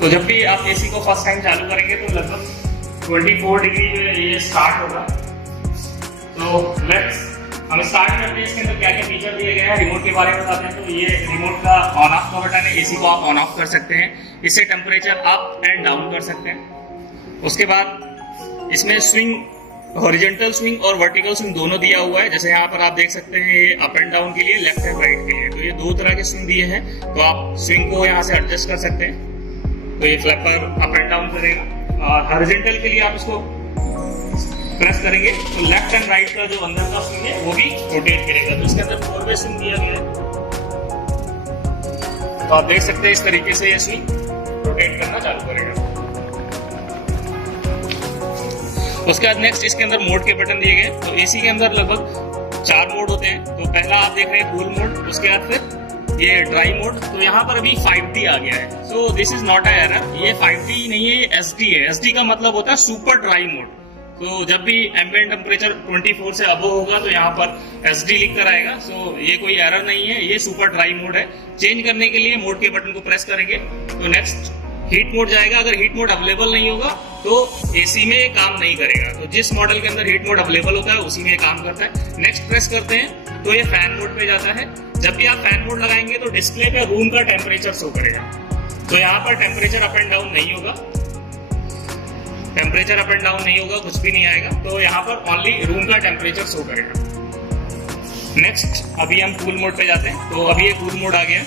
तो जब भी आप एसी को फर्स्ट टाइम चालू करेंगे तो लगभग 24 डिग्री जो है ये स्टार्ट होगा। तो लेट्स हम स्टार्ट करते हैं। इसके अंदर क्या क्या फीचर दिए गए हैं रिमोट के बारे में बताते हैं। तो ये रिमोट का ऑन ऑफ का बटन है, एसी को आप ऑन ऑफ कर सकते हैं, इससे टेम्परेचर अप एंड डाउन कर सकते हैं। उसके बाद इसमें स्विंग, हॉरिजॉन्टल स्विंग और वर्टिकल स्विंग दोनों दिया हुआ है। जैसे यहाँ पर आप देख सकते हैं ये अप एंड डाउन के लिए, लेफ्ट एंड राइट के लिए, तो ये दो तरह के स्विंग दिए हैं। तो आप स्विंग को यहाँ से एडजस्ट कर सकते हैं, तो ये फ्लैपर अप एंड डाउन करेगा। और हॉरिजॉन्टल के लिए आप इसको प्रेस करेंगे तो लेफ्ट एंड राइट का जो अंदर का स्विंग है वो भी रोटेट करेगा। तो इसके अंदर 4 वे स्विंग दिया गया है, तो आप देख सकते हैं इस तरीके से ये स्विंग रोटेट करना चालू करेगा। उसके बाद नेक्स्ट इसके अंदर मोड के बटन दिए गए। तो एसी के अंदर लगभग 4 मोड होते हैं। तो पहला आप देख रहे हैं कूल मोड, उसके बाद फिर ये ड्राई मोड। तो यहाँ पर अभी 5D आ गया है। So this is not a error, ये 5D नहीं है, ये SD है। SD का मतलब होता है सुपर ड्राई मोड। तो जब भी एम्बिएंट टेम्परेचर 24 से अबव होगा तो यहाँ पर SD लिख कर आएगा। सो ये कोई एरर नहीं है, ये सुपर ड्राई मोड है। चेंज करने के लिए मोड के बटन को प्रेस करेंगे तो नेक्स्ट हीट मोड जाएगा। अगर हीट मोड अवेलेबल नहीं होगा तो एसी में काम नहीं करेगा। तो जिस मॉडल के अंदर हीट मोड अवेलेबल होता है उसी में काम करता है। नेक्स्ट प्रेस करते हैं तो ये फैन मोड पे जाता है। जब भी आप फैन मोड लगाएंगे तो डिस्प्ले पे रूम का टेम्परेचर शो करेगा। तो यहाँ पर टेम्परेचर अप एंड डाउन नहीं होगा, टेम्परेचर अप एंड डाउन नहीं होगा, कुछ भी नहीं आएगा। तो यहाँ पर ओनली रूम का टेम्परेचर शो करेगा। नेक्स्ट अभी हम कूल मोड पे जाते हैं। तो अभी ये कूल मोड आ गया।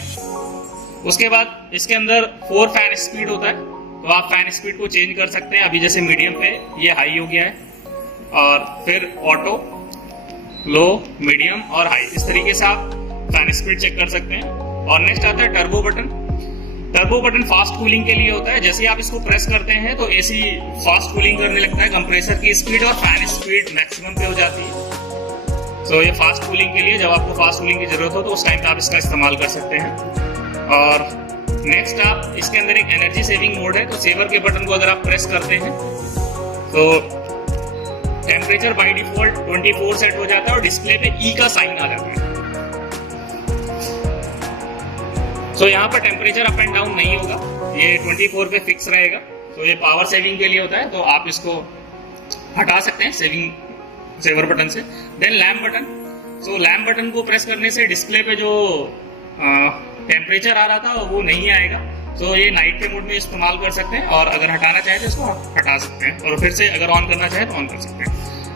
उसके बाद इसके अंदर 4 फैन स्पीड होता है। तो आप फैन स्पीड को चेंज कर सकते हैं। अभी जैसे मीडियम पे ये हाई हो गया है, और फिर ऑटो, लो, मीडियम और हाई, इस तरीके से आप फैन स्पीड चेक कर सकते हैं। और नेक्स्ट आता है turbo button. Turbo button fast cooling के लिए होता है। जैसे आप इसको प्रेस करते हैं तो एसी फास्ट कूलिंग करने लगता है, कंप्रेसर की स्पीड और फैन स्पीड मैक्सिमम पे हो जाती है। तो ये फास्ट कूलिंग के लिए, जब आपको फास्ट कूलिंग की जरूरत हो तो उस टाइम पे आप इसका इस्तेमाल कर सकते हैं। और नेक्स्ट आप इसके अंदर एक एनर्जी सेविंग मोड है। तो सेवर के बटन को अगर आप प्रेस करते हैं तो टेम्परेचर बाय डिफॉल्ट 24 सेट हो जाता है और डिस्प्ले पे ई का साइन आ जाता है। तो यहाँ पर टेम्परेचर अप एंड डाउन नहीं होगा, ये 24 पे फिक्स रहेगा। तो ये पावर सेविंग के लिए होता है, तो आप इसको हटा सकते हैं सेवर बटन से। Then lamp button. So lamp button को प्रेस करने से डिस्प्ले पे जो टेम्परेचर आ रहा था वो नहीं आएगा। तो ये नाइट के मोड में इस्तेमाल कर सकते हैं, और अगर हटाना चाहे तो इसको हटा सकते हैं, और फिर से अगर ऑन करना चाहे तो ऑन कर सकते हैं।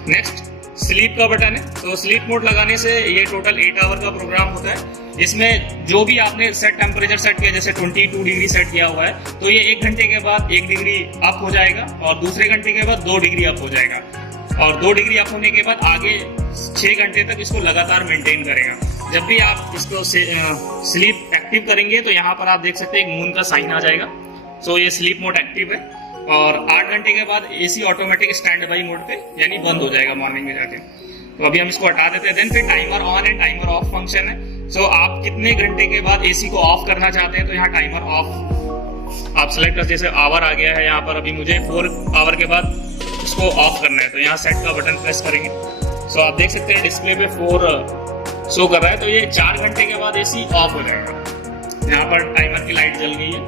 नेक्स्ट स्लीप का बटन है। तो स्लीप मोड लगाने से ये टोटल 8 आवर का प्रोग्राम होता है। इसमें जो भी आपने सेट टेम्परेचर सेट किया, जैसे 22 डिग्री सेट किया हुआ है, तो ये 1 घंटे के बाद 1 डिग्री अप हो जाएगा, और दूसरे घंटे के बाद 2 डिग्री अप हो जाएगा, और 2 डिग्री अप होने के बाद आगे 6 घंटे तक इसको लगातार मेंटेन करेगा। जब भी आप इसको स्लीप एक्टिव करेंगे तो यहाँ पर आप देख सकते हैं एक मून का साइन आ जाएगा। सो ये स्लीप मोड एक्टिव है, और 8 घंटे के बाद AC automatic stand by mode पे यानी बंद हो जाएगा मॉर्निंग में जाके। तो अभी हम इसको हटा देते हैं। देन फिर timer on and timer of function है। सो आप कितने घंटे के बाद एसी को ऑफ करना चाहते हैं तो यहाँ टाइमर ऑफ आप सेलेक्ट कर, जैसे आवर आ गया है यहाँ पर, अभी मुझे 4 आवर के बाद इसको ऑफ करना है, तो यहाँ सेट का बटन प्रेस करेंगे। सो आप देख सकते हैं डिस्प्ले पे 4 शो कर रहा है। तो ये 4 घंटे के बाद एसी ऑफ हो जाएगा। यहाँ पर टाइमर की लाइट जल गई है,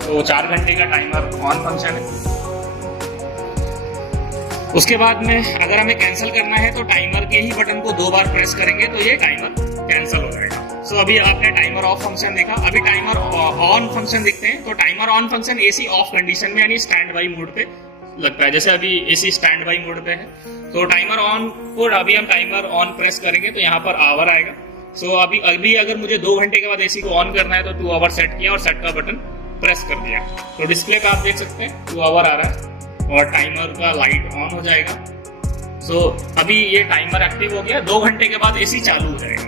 तो 4 घंटे का टाइमर ऑन फंक्शन है। उसके बाद में अगर हमें कैंसिल करना है तो टाइमर के ही बटन को 2 बार प्रेस करेंगे तो ये टाइमर कैंसिल हो जाएगा। सो अभी आपने टाइमर ऑफ फंक्शन देखा, अभी टाइमर ऑन फंक्शन देखते हैं। तो timer on function AC of condition में यानी स्टैंड बाई मोड पे लगता है। जैसे अभी एसी स्टैंड बाई मोड पे है, तो टाइमर ऑन को अभी हम टाइमर ऑन प्रेस करेंगे तो यहाँ पर आवर आएगा। सो अभी अगर मुझे 2 घंटे के बाद एसी को ऑन करना है तो 2 आवर सेट किया और सेट का बटन प्रेस कर दिया, तो डिस्प्ले पे आप देख सकते हैं 2 आवर आ रहा है और टाइमर का लाइट ऑन हो जाएगा। सो अभी ये टाइमर एक्टिव हो गया। 2 घंटे के बाद एसी चालू हो जाएगा।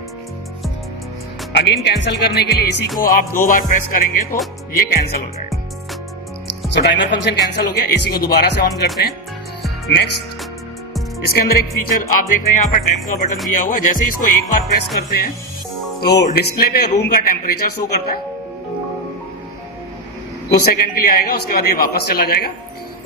अगेन कैंसिल करने के लिए एसी को आप 2 बार प्रेस करेंगे तो ये कैंसिल हो जाएगा। सो टाइमर फंक्शन कैंसिल हो गया। एसी को दोबारा से ऑन करते हैं। नेक्स्ट इसके अंदर एक फीचर आप देख रहे हैं, यहाँ पर टाइम का बटन दिया हुआ है। जैसे इसको एक बार प्रेस करते हैं तो डिस्प्ले पे रूम का टेम्परेचर शो करता है, कुछ सेकंड के लिए आएगा, उसके बाद ये वापस चला जाएगा।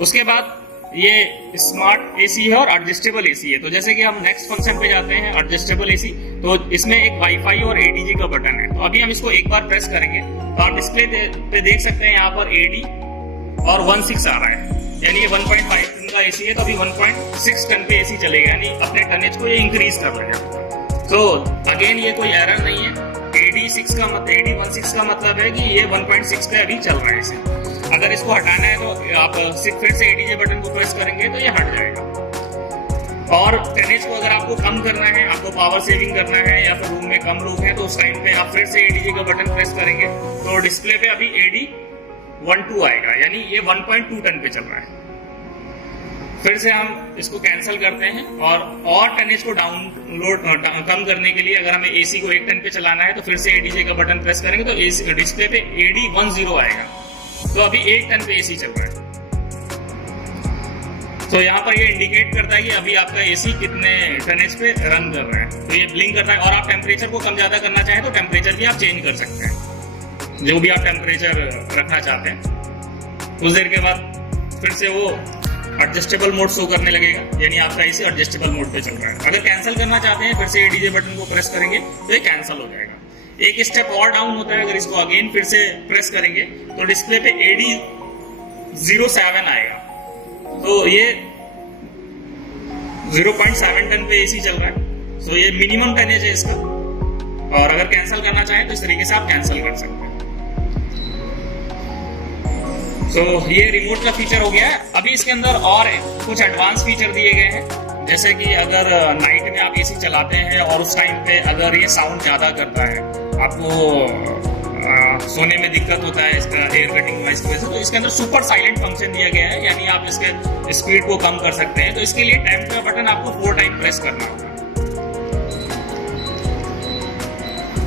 उसके बाद ये स्मार्ट एसी है और एडजस्टेबल एसी है। तो जैसे कि हम नेक्स्ट फंक्शन पे जाते हैं एडजस्टेबल एसी, तो इसमें एक वाईफाई और एडीजी का बटन है। तो अभी हम इसको एक बार प्रेस करेंगे तो आप डिस्प्ले पे देख सकते हैं यहाँ पर एडी और 1.6 आ रहा है, यानी ये 1.5 टन का एसी है तो अभी 1.6 टन पे एसी चलेगा, यानी अपने टनेज को ये इंक्रीज कर लेगा। तो अगेन ये कोई एरर नहीं है। AD16 का मतलब है कि ये 1.6 पे अभी चल रहा है एसी। अगर इसको हटाना है तो आप फिर से ADJ बटन को प्रेस करेंगे तो ये हट जाएगा। और टनेज को अगर आपको कम करना है, आपको पावर सेविंग करना है या फिर रूम में कम लोग हैं, तो उस टाइम पे आप फिर से ADJ का बटन प्रेस करेंगे तो डिस्प्ले पे अभी AD12 आएगा, यानी ये 1.2 टन पे चल रहा है। फिर से हम इसको कैंसिल करते हैं और टनेज को कम करने के लिए अगर हमें एसी को 1 टन पे चलाना है तो फिर से ADJ का बटन प्रेस करेंगे तो डिस्प्ले पे AD10 आएगा। तो अभी 1 टन पे एसी चल रहा है। तो यहाँ पर ये इंडिकेट करता है कि अभी आपका एसी कितने टनेज पे रन कर रहा है। तो ये ब्लिंक करता है। और आप टेम्परेचर को कम ज्यादा करना चाहें तो टेम्परेचर भी आप चेंज कर सकते हैं, जो भी आप टेम्परेचर रखना चाहते हैं। कुछ देर के बाद फिर से वो एडजस्टेबल मोड शो करने लगेगा, यानी आपका एसी एडजस्टेबल मोड पे चल रहा है। अगर कैंसिल करना चाहते हैं फिर से ADJ बटन को प्रेस करेंगे तो ये कैंसिल हो जाएगा। एक स्टेप और डाउन होता है, अगर इसको अगेन फिर से प्रेस करेंगे तो डिस्प्ले पे AD07 आएगा। तो ये 0.7 टन पे एसी चल रहा है। तो ये मिनिमम टनेज है इसका। और अगर कैंसिल करना चाहें तो इस तरीके से आप कैंसिल कर सकते हैं। तो ये रिमोट का फीचर हो गया है। अभी इसके अंदर और कुछ एडवांस फीचर दिए गए हैं, जैसे कि अगर नाइट में आप एसी चलाते हैं और उस टाइम पे अगर ये साउंड ज्यादा करता है, आपको सोने में दिक्कत होता है इसका एयर कटिंग नॉइस की वजह से, तो इसके अंदर सुपर साइलेंट फंक्शन दिया गया है, यानी आप इसके स्पीड को कम कर सकते हैं। तो इसके लिए टाइम का बटन आपको 4 टाइम प्रेस करना होगा।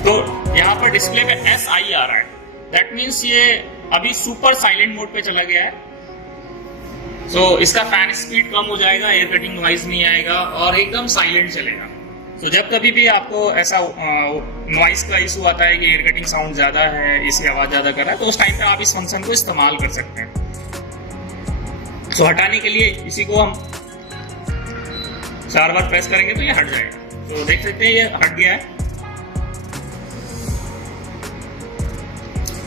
तो यहाँ पर डिस्प्ले पे SI आ रहा है, दैट मीन्स ये अभी सुपर साइलेंट मोड पे चला गया है। तो इसका फैन स्पीड कम हो जाएगा, एयर कटिंग नॉइज नहीं आएगा और एकदम साइलेंट चलेगा। तो जब कभी भी आपको ऐसा नॉइस का इशू आता है कि एयर कटिंग साउंड ज्यादा है, इसकी आवाज ज्यादा कर रहा है, तो उस टाइम पे आप इस फंक्शन को इस्तेमाल कर सकते हैं। तो हटाने के लिए इसी को हम 4 बार प्रेस करेंगे तो ये हट जाएगा। तो देख सकते हैं ये हट गया है।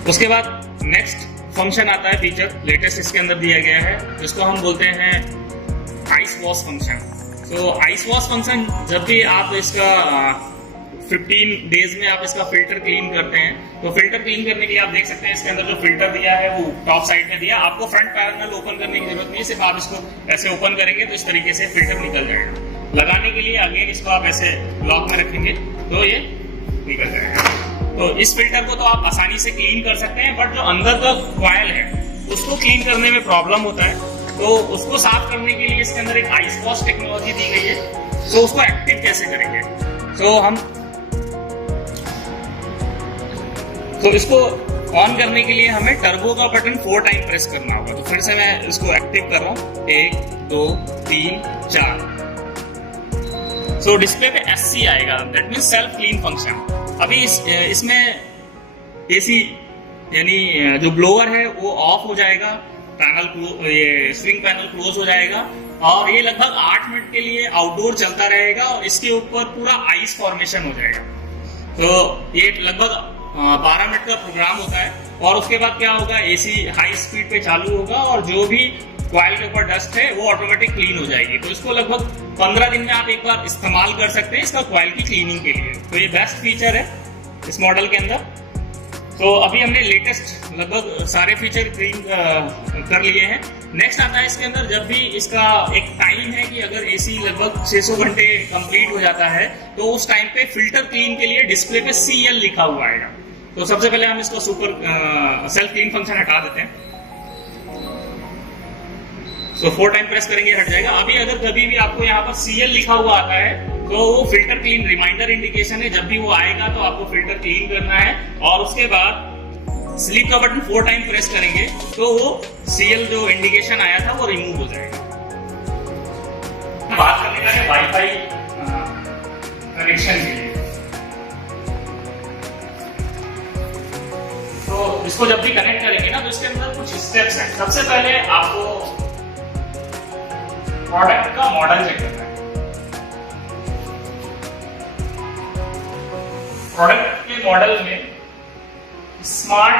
उसके बाद नेक्स्ट फंक्शन आता है, फीचर लेटेस्ट इसके अंदर दिया गया है, जिसको हम बोलते हैं आइस वॉश फंक्शन। तो आइस वॉश फंक्शन, जब भी आप इसका 15 डेज में आप इसका फिल्टर क्लीन करते हैं, तो फिल्टर क्लीन करने के लिए आप देख सकते हैं इसके अंदर जो फिल्टर दिया है वो टॉप साइड में दिया। आपको फ्रंट पैनल ओपन करने की जरूरत नहीं है, सिर्फ आप इसको ऐसे ओपन करेंगे तो इस तरीके से फिल्टर निकल जाएगा। लगाने के लिए अगेन इसको आप ऐसे लॉक में रखेंगे तो ये निकल जाएगा। तो इस फिल्टर को तो आप आसानी से क्लीन कर सकते हैं, बट जो अंदर का कॉइल है उसको क्लीन करने में प्रॉब्लम होता है। तो उसको साफ करने के लिए इसके अंदर एक आइस वॉश टेक्नोलॉजी दी गई है। तो उसको एक्टिव कैसे करेंगे, तो इसको ऑन करने के लिए हमें टर्बो का बटन 4 टाइम प्रेस करना होगा। तो फिर से मैं इसको एक्टिव कर रहा हूं, 1 2 3 4। तो डिस्प्ले पे SC आएगा, that means self clean function. अभी इसमें एसी यानी जो ब्लोअर है वो ऑफ हो जाएगा, ये स्विंग पैनल क्लोज हो जाएगा और ये लगभग 8 मिनट के लिए आउटडोर चलता रहेगा और इसके ऊपर पूरा आइस फॉर्मेशन हो जाएगा। तो ये लगभग 12 मिनट का प्रोग्राम होता है और उसके बाद क्या होगा, एसी हाई स्पीड पे चालू होगा और जो भी कॉइल के ऊपर डस्ट है वो ऑटोमेटिक क्लीन हो जाएगी। तो इसको लगभग 15 दिन में आप एक बार इस्तेमाल कर सकते हैं इसका कॉइल की क्लीनिंग के लिए। तो ये बेस्ट फीचर है इस मॉडल के अंदर। तो अभी हमने लेटेस्ट लगभग सारे फीचर क्लीन कर लिए हैं। नेक्स्ट आता है इसके अंदर, जब भी इसका एक टाइम है कि अगर एसी लगभग 600 घंटे कंप्लीट हो जाता है तो उस टाइम पे फिल्टर क्लीन के लिए डिस्प्ले पे CL लिखा हुआ आएगा। तो सबसे पहले हम इसको सुपर सेल्फ क्लीन फंक्शन हटा देते हैं। तो 4 टाइम प्रेस करेंगे हट जाएगा। अभी अगर कभी भी आपको यहाँ पर CL लिखा हुआ आता है तो वो फिल्टर क्लीन रिमाइंडर इंडिकेशन है, जब भी वो आएगा तो आपको फिल्टर क्लीन करना है। और उसके बाद स्लीप का बटन 4 टाइम प्रेस करेंगे तो वो CL जो इंडिकेशन आया था वो रिमूव हो जाएगा। बात करने का है वाईफाई कनेक्शन के लिए। तो इसको जब भी कनेक्ट करेंगे ना तो इसके अंदर कुछ स्टेप्स हैं। सबसे पहले आपको प्रोडक्ट का मॉडल चेक करना है। प्रोडक्ट के मॉडल में स्मार्ट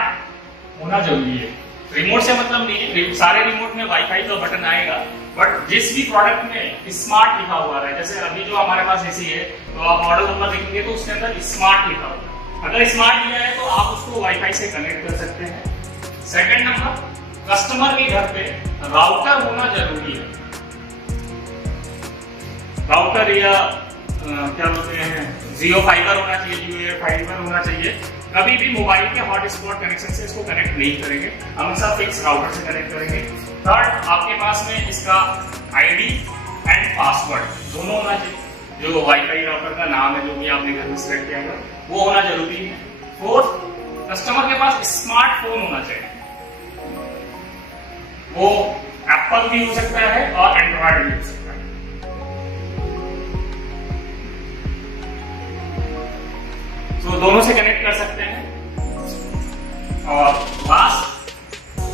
होना जरूरी है। रिमोट से मतलब नहीं है, सारे रिमोट में वाईफाई का बटन आएगा, बट जिस भी प्रोडक्ट में स्मार्ट लिखा हुआ है, जैसे अभी जो हमारे पास एसी है तो आप मॉडल नंबर देखेंगे तो उसके अंदर स्मार्ट लिखा हुआ है। अगर स्मार्ट लिखा है तो आप उसको वाईफाई से कनेक्ट कर सकते हैं। सेकंड नंबर, कस्टमर के घर पे राउटर होना जरूरी है। राउटर या क्या बोलते हैं जियो फाइबर होना चाहिए, जियो फाइबर होना चाहिए। कभी भी मोबाइल के हॉटस्पॉट कनेक्शन से इसको कनेक्ट नहीं करेंगे, हमेशा फिक्स राउटर से कनेक्ट करेंगे। थर्ड, आपके पास में इसका आईडी एंड पासवर्ड दोनों होना चाहिए। जो वाईफाई राउटर का नाम है, जो भी आपने घर में सेलेक्ट किया है, वो होना जरूरी है। फोर्थ, कस्टमर के पास स्मार्टफोन होना चाहिए। वो एप्पल भी हो सकता है और एंड्रॉयड भी हो सकता है। तो दोनों से कनेक्ट कर सकते हैं। और लास्ट,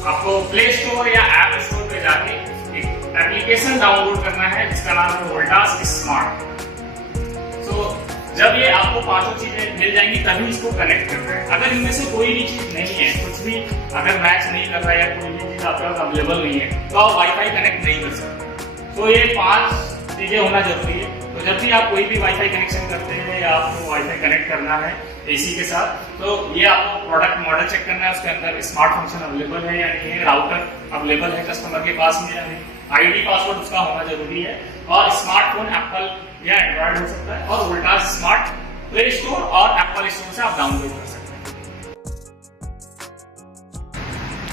आपको प्ले स्टोर या ऐप स्टोर पे जाके एक एप्लीकेशन डाउनलोड करना है जिसका नाम है वोल्टास स्मार्ट। तो जब ये आपको पांचों चीजें मिल जाएंगी तभी इसको कनेक्ट करना है। अगर इनमें से कोई भी चीज नहीं है, कुछ भी अगर मैच नहीं कर रहा है या कोई भी चीज आपके पास अवेलेबल नहीं है, तो आप वाईफाई कनेक्ट नहीं कर सकते। तो ये 5 चीजें होना जरूरी है। तो जब भी आप कोई भी वाईफाई कनेक्शन करते हैं या आपको वाईफाई कनेक्ट करना है एसी के साथ, तो ये आपको प्रोडक्ट मॉडल चेक करना है, उसके अंदर स्मार्ट फंक्शन अवेलेबल है या नहीं है, राउटर अवेलेबल है कस्टमर के पास में या नहीं, आईडी पासवर्ड उसका होना जरूरी है, और स्मार्टफोन एप्पल या एंड्रॉयड हो सकता है, और वोल्टास स्मार्ट प्ले स्टोर और एप्पल स्टोर से आप डाउनलोड कर सकते हैं।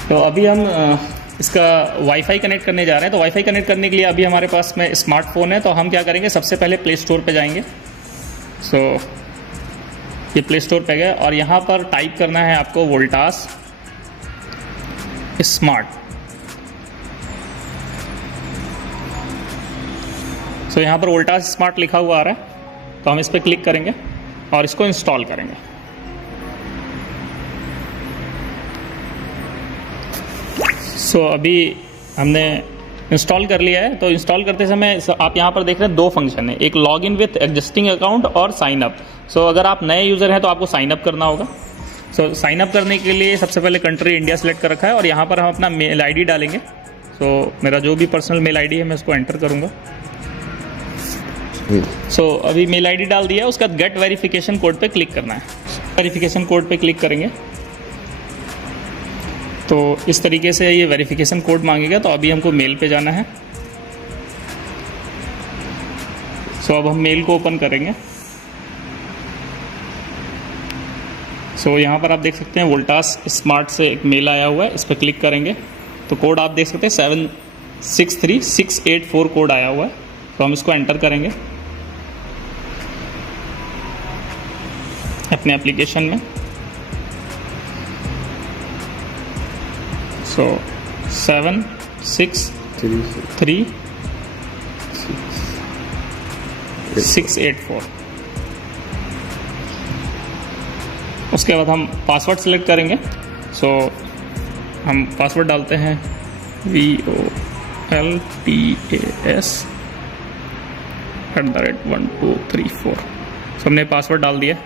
तो अभी हम इसका वाईफाई कनेक्ट करने जा रहे हैं। तो वाईफाई कनेक्ट करने के लिए अभी हमारे पास में स्मार्टफोन है, तो हम क्या करेंगे, सबसे पहले प्ले स्टोर पे जाएंगे। सो ये प्ले स्टोर पे गए और यहाँ पर टाइप करना है आपको वोल्टास स्मार्ट। सो यहाँ पर वोल्टास स्मार्ट लिखा हुआ आ रहा है, तो हम इस पर क्लिक करेंगे और इसको इंस्टॉल करेंगे। सो अभी हमने इंस्टॉल कर लिया है। तो इंस्टॉल करते समय आप यहाँ पर देख रहे हैं 2 फंक्शन है, एक log in with existing account और साइन अप। सो अगर आप नए यूज़र हैं तो आपको साइन अप करना होगा। सो साइन अप करने के लिए सबसे पहले कंट्री इंडिया सेलेक्ट कर रखा है और यहाँ पर हम अपना मेल आईडी डालेंगे। सो मेरा जो भी पर्सनल मेल आईडी है मैं उसको एंटर करूँगा। सो अभी मेल आईडी डाल दिया है, उसका गेट वेरिफिकेशन कोड पे क्लिक करना है। वेरिफिकेशन कोड पे क्लिक करेंगे तो इस तरीके से ये वेरिफिकेशन कोड मांगेगा। तो अभी हमको मेल पे जाना है। सो अब हम मेल को ओपन करेंगे। सो यहाँ पर आप देख सकते हैं वोल्टास स्मार्ट से एक मेल आया हुआ है, इस पर क्लिक करेंगे तो कोड आप देख सकते हैं 763684 कोड आया हुआ है। तो हम इसको एंटर करेंगे अपने एप्लीकेशन में। सो 763684। उसके बाद हम पासवर्ड सेलेक्ट करेंगे। सो हम पासवर्ड डालते हैं VOLTAS@1234। सो हमने पासवर्ड डाल दिया।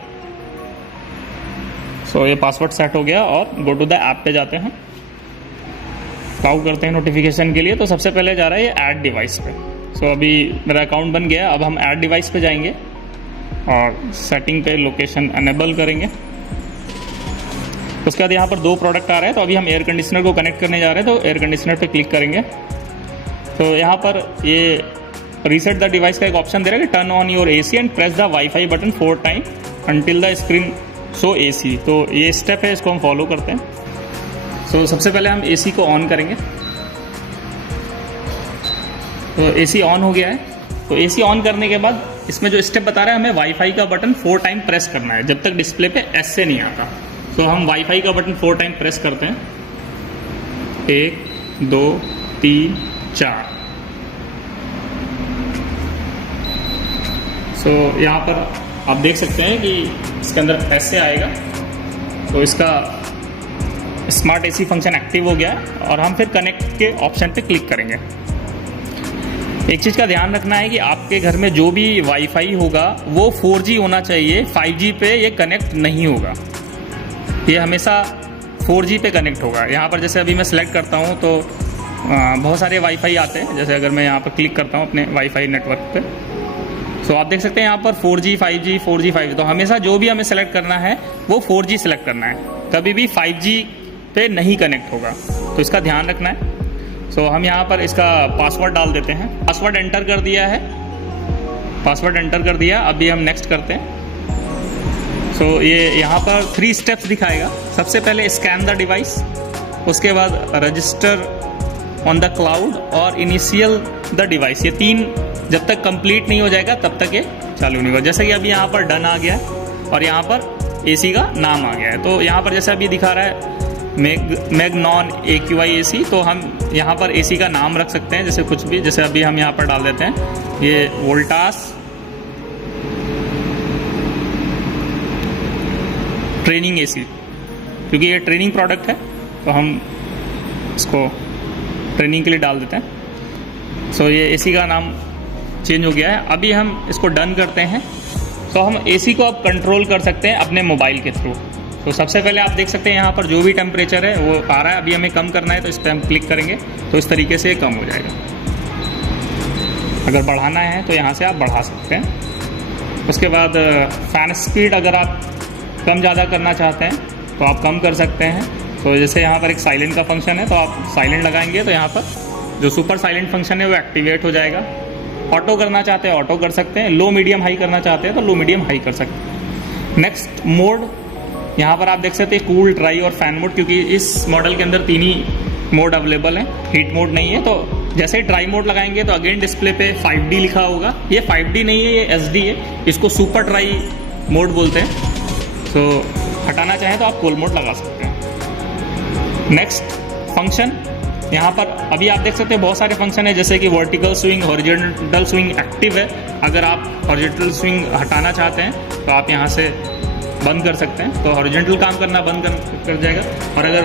सो ये पासवर्ड सेट हो गया और गो टू द ऐप पे जाते हैं, अलाउ करते हैं नोटिफिकेशन के लिए। तो सबसे पहले जा रहा है ये ऐड डिवाइस पे। सो अभी मेरा अकाउंट बन गया। अब हम ऐड डिवाइस पे जाएंगे और सेटिंग पे लोकेशन अनेबल करेंगे। उसके बाद यहाँ पर 2 प्रोडक्ट आ रहे हैं। तो अभी हम एयर कंडीशनर को कनेक्ट करने जा रहे हैं, तो एयर कंडीशनर पे क्लिक करेंगे। तो यहाँ पर ये रीसेट द डिवाइस का एक ऑप्शन दे रहा है कि turn on your AC and press the wifi button 4 time until the screen show AC। तो ये स्टेप है, इसको हम फॉलो करते हैं। तो सबसे पहले हम AC को ऑन करेंगे। तो AC ऑन हो गया है। तो AC ऑन करने के बाद इसमें जो स्टेप बता रहा है, हमें वाईफाई का बटन 4 टाइम प्रेस करना है जब तक डिस्प्ले पे S से नहीं आता। तो हम वाईफाई का बटन 4 टाइम प्रेस करते हैं। 1 2 3 4। सो यहाँ पर आप देख सकते हैं कि इसके अंदर S से आएगा। तो इसका स्मार्ट AC फंक्शन एक्टिव हो गया और हम फिर कनेक्ट के ऑप्शन पे क्लिक करेंगे। एक चीज़ का ध्यान रखना है कि आपके घर में जो भी वाईफाई होगा वो 4G होना चाहिए, 5G पे ये कनेक्ट नहीं होगा। ये हमेशा 4G पे कनेक्ट होगा। यहाँ पर जैसे अभी मैं सेलेक्ट करता हूँ तो बहुत सारे वाईफाई आते हैं। जैसे अगर मैं यहाँ पर क्लिक करता हूँ अपने वाईफाई नेटवर्क पे, तो आप देख सकते हैं यहाँ पर 4G 5G 4G 5G, तो हमेशा जो भी हमें सेलेक्ट करना है वो 4G सेलेक्ट करना है, कभी भी 5G पे नहीं कनेक्ट होगा, तो इसका ध्यान रखना है। सो हम यहाँ पर इसका पासवर्ड डाल देते हैं। पासवर्ड एंटर कर दिया है, पासवर्ड एंटर कर दिया। अभी हम नेक्स्ट करते हैं। सो ये यहाँ पर 3 स्टेप्स दिखाएगा। सबसे पहले स्कैन द डिवाइस, उसके बाद रजिस्टर ऑन द क्लाउड और इनिशियल द डिवाइस। ये 3 जब तक कंप्लीट नहीं हो जाएगा तब तक ये चालू नहीं होगा। जैसे कि अभी यहाँ पर डन आ गया है और यहाँ पर एसी का नाम आ गया है। तो यहाँ पर जैसे अभी दिखा रहा है मैगनॉन AQI AC, तो हम यहाँ पर एसी का नाम रख सकते हैं जैसे कुछ भी। जैसे अभी हम यहाँ पर डाल देते हैं ये वोल्टास ट्रेनिंग AC, क्योंकि ये ट्रेनिंग प्रोडक्ट है तो हम इसको ट्रेनिंग के लिए डाल देते हैं। सो ये एसी का नाम चेंज हो गया है। अभी हम इसको डन करते हैं। तो हम एसी को अब कंट्रोल कर सकते हैं अपने मोबाइल के थ्रू। तो सबसे पहले आप देख सकते हैं यहाँ पर जो भी टेम्परेचर है वो आ रहा है। अभी हमें कम करना है तो इस पर हम क्लिक करेंगे तो इस तरीके से कम हो जाएगा। अगर बढ़ाना है तो यहाँ से आप बढ़ा सकते हैं। उसके बाद फ़ैन स्पीड अगर आप कम ज़्यादा करना चाहते हैं तो आप कम कर सकते हैं। तो जैसे यहाँ पर एक साइलेंट का फंक्शन है, तो आप साइलेंट लगाएंगे तो यहाँ पर जो सुपर साइलेंट फंक्शन है वो एक्टिवेट हो जाएगा। ऑटो करना चाहते हैं ऑटो कर सकते हैं, लो मीडियम हाई करना चाहते हैं तो लो मीडियम हाई कर सकते हैं। नेक्स्ट मोड, यहाँ पर आप देख सकते हैं कूल, ड्राई और फैन मोड, क्योंकि इस मॉडल के अंदर 3 ही मोड अवेलेबल हैं, हीट मोड नहीं है। तो जैसे ही ड्राई मोड लगाएंगे तो अगेन डिस्प्ले पे 5D लिखा होगा। ये 5D नहीं है, ये SD है, इसको सुपर ड्राई मोड बोलते हैं। तो हटाना चाहें तो आप कूल मोड लगा सकते हैं। नेक्स्ट फंक्शन, यहाँ पर अभी आप देख सकते हैं बहुत सारे फंक्शन है, जैसे कि vertical swing, horizontal swing active है। अगर आप हॉरिजॉन्टल स्विंग हटाना चाहते हैं तो आप यहाँ से बंद कर सकते हैं, तो हॉरिजॉन्टल काम करना बंद कर जाएगा। और अगर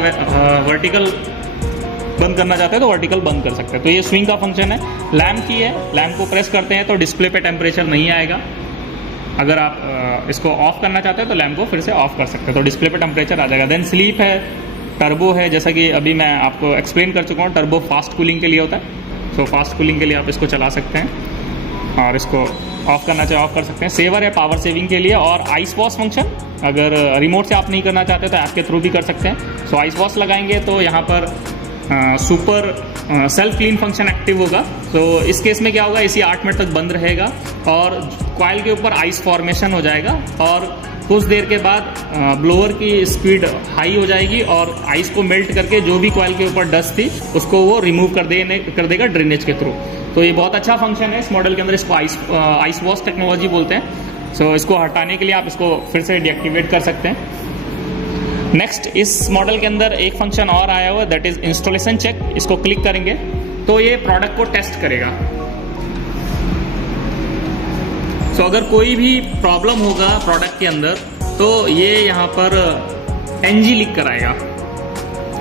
वर्टिकल बंद करना चाहते हैं तो वर्टिकल बंद कर सकते हैं। तो ये स्विंग का फंक्शन है। लैम्प की है, लैम्प को प्रेस करते हैं तो डिस्प्ले पे टेम्परेचर नहीं आएगा। अगर आप इसको ऑफ करना चाहते हैं तो लैम्प को फिर से ऑफ कर सकते हैं तो डिस्प्ले पे टेम्परेचर आ जाएगा। देन स्लीप है, टर्बो है, जैसा कि अभी मैं आपको एक्सप्लेन कर चुका हूँ। टर्बो फास्ट कूलिंग के लिए होता है, तो फास्ट कूलिंग के लिए आप इसको चला सकते हैं और इसको ऑफ करना चाहे ऑफ कर सकते हैं। सेवर है पावर सेविंग के लिए। और आइस वॉश फंक्शन, अगर रिमोट से आप नहीं करना चाहते तो ऐप के थ्रू भी कर सकते हैं। सो आइस वॉश लगाएंगे तो यहाँ पर super self clean function active होगा। तो इस केस में क्या होगा, एसी 8 मिनट तक बंद रहेगा और कॉइल के ऊपर आइस फॉर्मेशन हो जाएगा और कुछ देर के बाद ब्लोअर की स्पीड हाई हो जाएगी और आइस को मेल्ट करके जो भी कॉइल के ऊपर डस्ट थी उसको वो रिमूव कर देगा ड्रेनेज के थ्रू। तो ये बहुत अच्छा फंक्शन है इस मॉडल के अंदर, इसको आइस वॉश टेक्नोलॉजी बोलते हैं। सो इसको हटाने के लिए आप इसको फिर से डीएक्टिवेट कर सकते हैं। नेक्स्ट, इस मॉडल के अंदर एक फंक्शन और आया हुआ, दैट इज इंस्टॉलेशन चेक। इसको क्लिक करेंगे तो ये प्रोडक्ट को टेस्ट करेगा। सो अगर कोई भी प्रॉब्लम होगा प्रोडक्ट के अंदर तो ये यहाँ पर NG लिख कर आएगा।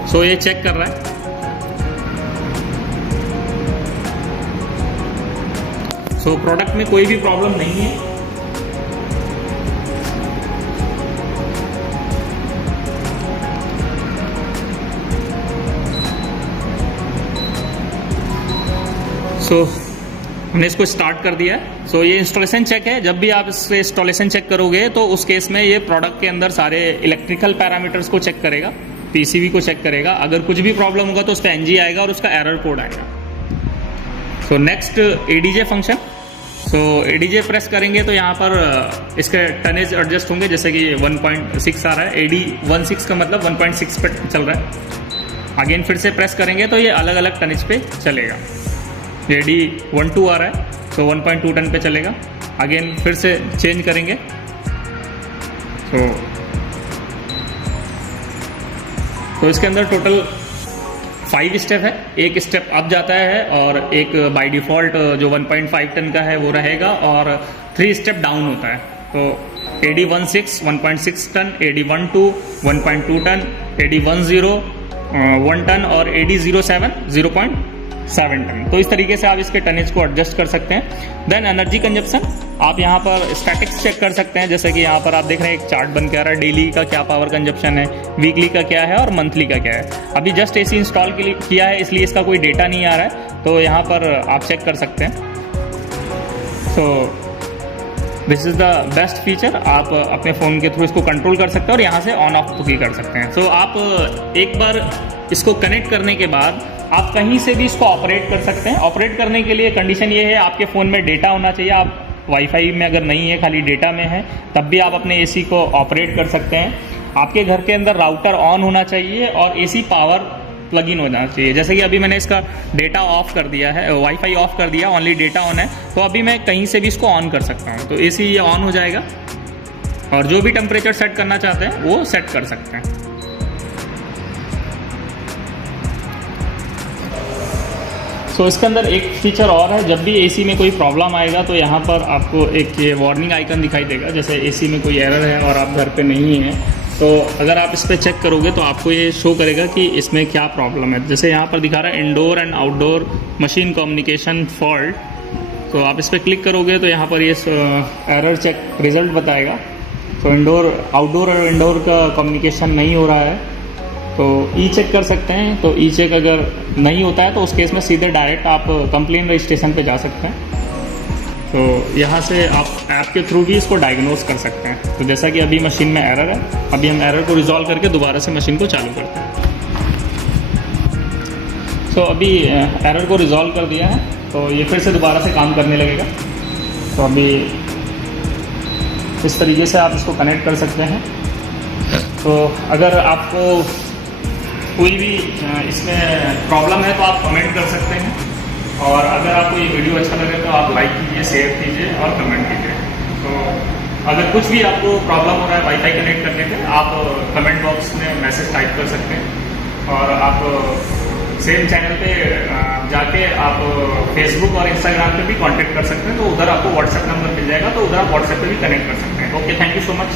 सो ये चेक कर रहा है। सो प्रोडक्ट में कोई भी प्रॉब्लम नहीं है। सो हमने इसको स्टार्ट कर दिया है। सो ये इंस्टॉलेशन चेक है। जब भी आप इससे इंस्टॉलेशन चेक करोगे तो उस केस में ये प्रोडक्ट के अंदर सारे इलेक्ट्रिकल पैरामीटर्स को चेक करेगा, PCB को चेक करेगा। अगर कुछ भी प्रॉब्लम होगा तो उस पर NG आएगा और उसका एरर कोड आएगा। So next ADJ function. So ADJ press करेंगे तो यहाँ पर इसके टनेज एडजस्ट होंगे, जैसे कि 1.6 आ रहा है। AD16 का मतलब 1.6 पे चल रहा है। अगेन फिर से प्रेस करेंगे तो ये अलग अलग टनेज पे चलेगा। AD12 आ रहा है तो 1.2 टन पे चलेगा। अगेन फिर से चेंज करेंगे तो इसके अंदर टोटल 5 स्टेप है। एक स्टेप अप जाता है और एक बाय डिफ़ॉल्ट जो 1.5 टन का है वो रहेगा और 3 स्टेप डाउन होता है। तो AD16 1.6 ton, AD12 1.2 ton, AD10 1 ton और AD07 7 टन। तो इस तरीके से आप इसके टनेज को एडजस्ट कर सकते हैं। देन एनर्जी कंजप्शन, आप यहाँ पर स्टैटिक्स चेक कर सकते हैं, जैसे कि यहाँ पर आप देख रहे हैं एक चार्ट बन के आ रहा है, डेली का क्या पावर कंजप्शन है, वीकली का क्या है और मंथली का क्या है। अभी जस्ट एसी इंस्टॉल किया है इसलिए इसका कोई डेटा नहीं आ रहा है, तो यहाँ पर आप चेक कर सकते हैं। So this is the best feature, आप अपने फ़ोन के थ्रू इसको कंट्रोल कर सकते हैं और यहाँ से ऑन ऑफ भी कर सकते हैं। सो आप एक बार इसको कनेक्ट करने के बाद आप कहीं से भी इसको ऑपरेट कर सकते हैं। ऑपरेट करने के लिए कंडीशन ये है, आपके फ़ोन में डेटा होना चाहिए। आप वाईफाई में अगर नहीं है, खाली डेटा में है, तब भी आप अपने एसी को ऑपरेट कर सकते हैं। आपके घर के अंदर राउटर ऑन होना चाहिए और एसी पावर प्लग इन होना चाहिए। जैसे कि अभी मैंने इसका डेटा ऑफ कर दिया है, वाईफाई ऑफ कर दिया, ओनली डेटा ऑन है, तो अभी मैं कहीं से भी इसको ऑन कर सकता हूँ। तो एसी ये ऑन हो जाएगा और जो भी टेम्परेचर सेट करना चाहते हैं वो सेट कर सकते हैं। सो इसके अंदर एक फीचर और है, जब भी एसी में कोई प्रॉब्लम आएगा तो यहाँ पर आपको एक ये वार्निंग आइकन दिखाई देगा। जैसे एसी में कोई एरर है और आप घर पे नहीं हैं, तो अगर आप इस पर चेक करोगे तो आपको ये शो करेगा कि इसमें क्या प्रॉब्लम है। जैसे यहाँ पर दिखा रहा है indoor and outdoor machine communication fault, तो आप इस पर क्लिक करोगे तो यहाँ पर ये एरर चेक रिजल्ट बताएगा। तो आउटडोर और इंडोर का कम्युनिकेशन नहीं हो रहा है, तो ई चेक कर सकते हैं। तो ई चेक अगर नहीं होता है तो उस केस में सीधे डायरेक्ट आप कंप्लेन रजिस्ट्रेशन पे जा सकते हैं। तो यहाँ से आप ऐप के थ्रू भी इसको डायग्नोज कर सकते हैं। तो जैसा कि अभी मशीन में एरर है, अभी हम एरर को रिजॉल्व करके दोबारा से मशीन को चालू करते हैं। तो अभी एरर को रिजॉल्व कर दिया है, तो ये फिर से दोबारा से काम करने लगेगा। तो अभी इस तरीके से आप इसको कनेक्ट कर सकते हैं। तो अगर आपको कोई भी इसमें प्रॉब्लम है तो आप कमेंट कर सकते हैं, और अगर आपको ये वीडियो अच्छा लगे तो आप लाइक कीजिए, शेयर कीजिए और कमेंट कीजिए। तो अगर कुछ भी आपको प्रॉब्लम हो रहा है वाईफाई कनेक्ट करने पे, आप कमेंट बॉक्स में मैसेज टाइप कर सकते हैं। और आप सेम चैनल पे जाके आप फेसबुक और इंस्टाग्राम पे भी कांटेक्ट कर सकते हैं, तो उधर आपको व्हाट्सएप नंबर मिल जाएगा, तो उधर आप व्हाट्सएप पे भी कनेक्ट कर सकते हैं। Okay, thank you so much.